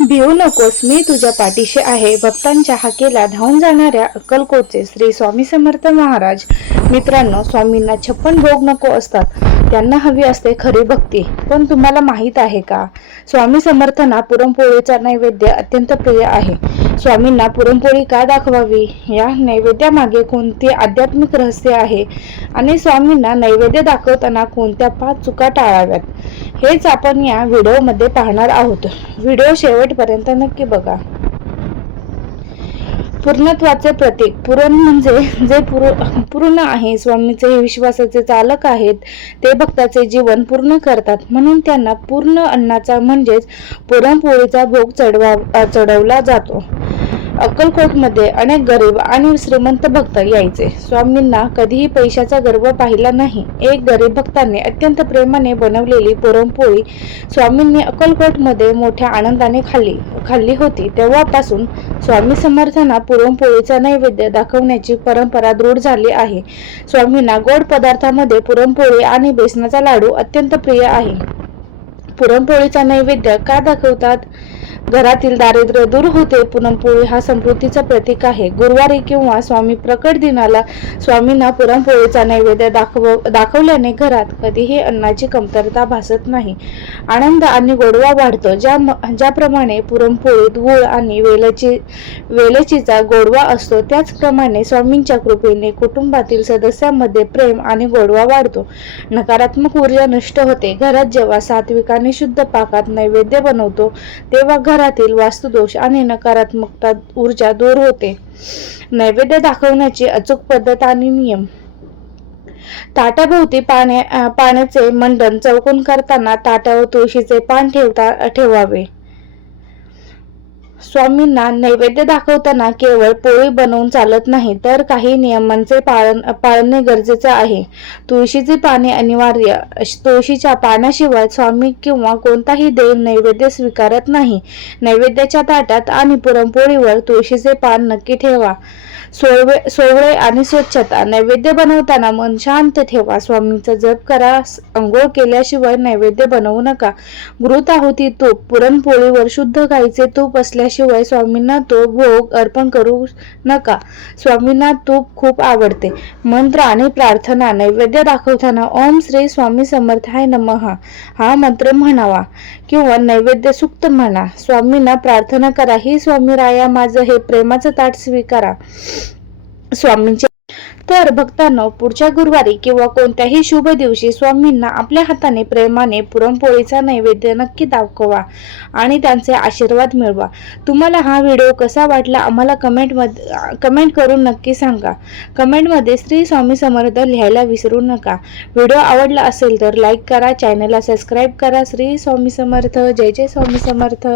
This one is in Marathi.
भिवू नकोस, मी तुझ्या पाठीशी आहे. भक्तांच्या हाकेला धावून जाणाऱ्या अक्कलकोटचे श्री स्वामी समर्थ महाराज. मित्रांनो, स्वामींना 56 भोग नको असतात, त्यांना हवी असते खरी भक्ती. पण तुम्हाला माहीत आहे का, स्वामी समर्थांना पुरणपोळीचा नैवेद्य अत्यंत प्रिय आहे. स्वामींना पुरणपोळी का दाखवावी, या नैवेद्यामागे कोणते आध्यात्मिक रहस्य आहे आणि स्वामींना नैवेद्य दाखवताना कोणत्या 5 चुका टाळाव्यात, हेच आपण या व्हिडिओमध्ये पाहणार आहोत. व्हिडिओ शेवटपर्यंत नक्की बघा. पूर्णत्वाचे प्रतीक. पुरण म्हणजे जे पूर्ण आहे. स्वामीचे हे विश्वासाचे चालक आहेत. ते भक्ताचे जीवन पूर्ण करतात, म्हणून त्यांना पूर्ण अन्नाचा म्हणजेच पुरणपोळीचा भोग चढवला जातो. अक्कलकोटमध्ये अनेक गरीब आणि श्रीमंत भक्त यायचे. स्वामींना कधीही पैशाचा गर्व पाहिला नाही. एक गरीब भक्ताने अत्यंत प्रेमाने बनवलेली पुरणपोळी स्वामींनी अक्कलकोटमध्ये मोठ्या आनंदाने खाल्ली होती. तेव्हापासून स्वामी समर्थांना पुरणपोळीचा नैवेद्य दाखवण्याची परंपरा दृढ झाली आहे. स्वामींना गोड पदार्थामध्ये पुरणपोळी आणि बेसनाचा लाडू अत्यंत प्रिय आहे. पुरणपोळीचा नैवेद्य का दाखवतात? घरातील दारिद्र्य दूर होते. पुरणपोळी हा समृद्धीचं प्रतीक आहे. गुरुवारी किंवा स्वामी प्रकट दिनाला स्वामींना पुरणपोळीचा नैवेद्य दाखवल्याने घरात कधीही अन्नाची कमतरता भासत नाही. आनंद आणि गोडवा वाढतो. ज्याप्रमाणे पुरणपोळीत गूळ आणि वेलचीचा गोडवा असतो, त्याचप्रमाणे स्वामींच्या कृपेने कुटुंबातील सदस्यांमध्ये प्रेम आणि गोडवा वाढतो. नकारात्मक ऊर्जा नष्ट होते. घरात जेव्हा सात्विक आणि शुद्ध पाकात नैवेद्य बनवतो, तेव्हा घरातील वास्तुदोष आणि नकारात्मकता ऊर्जा दूर होते. नैवेद्य दाखवण्याची अचूक पद्धत आणि नियम. ताटाभोवती पाण्याचे मंडन चौकोन करताना ताटावर तुळशीचे पान ठेवावे. स्वामींना नैवेद्य दाखवताना केवळ पोळी बनवून चालत नाही, तर काही नियमांचे पाळणे गरजेचे आहे. तुळशीची पाने अनिवार्य. तुळशीच्या पाण्याशिवाय स्वामी किंवा कोणताही देव नैवेद्य स्वीकारत नाही. नैवेद्याच्या ताटात आणि पुरणपोळीवर तुळशीचे पान नक्की ठेवा. सोवळे आणि स्वच्छता. नैवेद्य बनवताना मन शांत ठेवा. स्वामींचा जप करा. अंघोळ केल्याशिवाय नैवेद्य बनवू नका. घृताहुती तूप. पुरणपोळीवर शुद्ध गाईचे तूप असल्याशिवाय स्वामींना तो भोग अर्पण करू नका. स्वामींना तूप खूप आवडते. मंत्र आणि प्रार्थना. नैवेद्य दाखवताना ओम श्री स्वामी समर्थाय नमः हा मंत्र म्हणावा किंवा नैवेद्य सूक्त म्हणा. स्वामींना प्रार्थना करा, ही स्वामीराया माझं हे प्रेमाचं ताट स्वीकारा. स्वामींचे. तर भक्तांनो, पुढच्या गुरुवारी किंवा कोणत्याही शुभ दिवशी स्वामींना आपल्या हाताने प्रेमाने पुरणपोळीचा नैवेद्य नक्की दाखवा आणि त्यांचे आशीर्वाद मिळवा. तुम्हाला हा व्हिडिओ कसा वाटला आम्हाला कमेंट करून नक्की सांगा. कमेंटमध्ये श्री स्वामी समर्थ लिहायला विसरू नका. व्हिडिओ आवडला असेल तर लाईक करा, चॅनलला सबस्क्राईब करा. श्री स्वामी समर्थ. जय जय स्वामी समर्थ.